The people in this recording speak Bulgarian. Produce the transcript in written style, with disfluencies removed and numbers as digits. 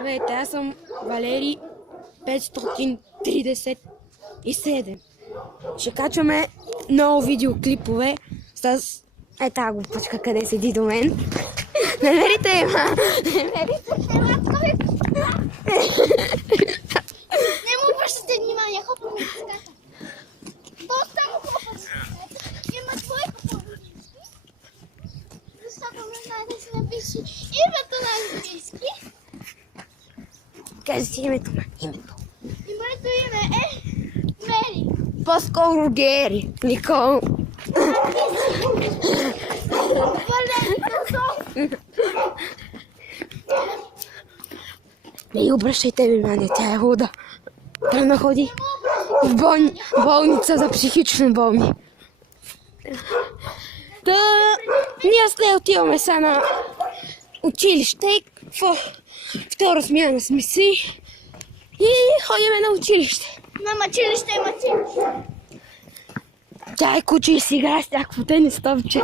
Здравейте, аз съм Валери 537. Ще качваме много видеоклипове с тази глупачка, къде седи до мен. Намерите я! Не му обръщате внимание, хопа ми ската. Доста му хопа си. Има твой хопа. Защото не знае да си напише името на английски. Кажи си името на името. Моето име е Мери. По-скоро Гери. Никол. Валери Косов. Не обръщайте внимание, тя е луда. Тя находи в болница за психично болни. Да, ние с нея отиваме сега на училище. Втора смяна сме си и ходиме на училище. На мъчилище е мъчилище. Тя е куче и си играе с някакво тенис топче.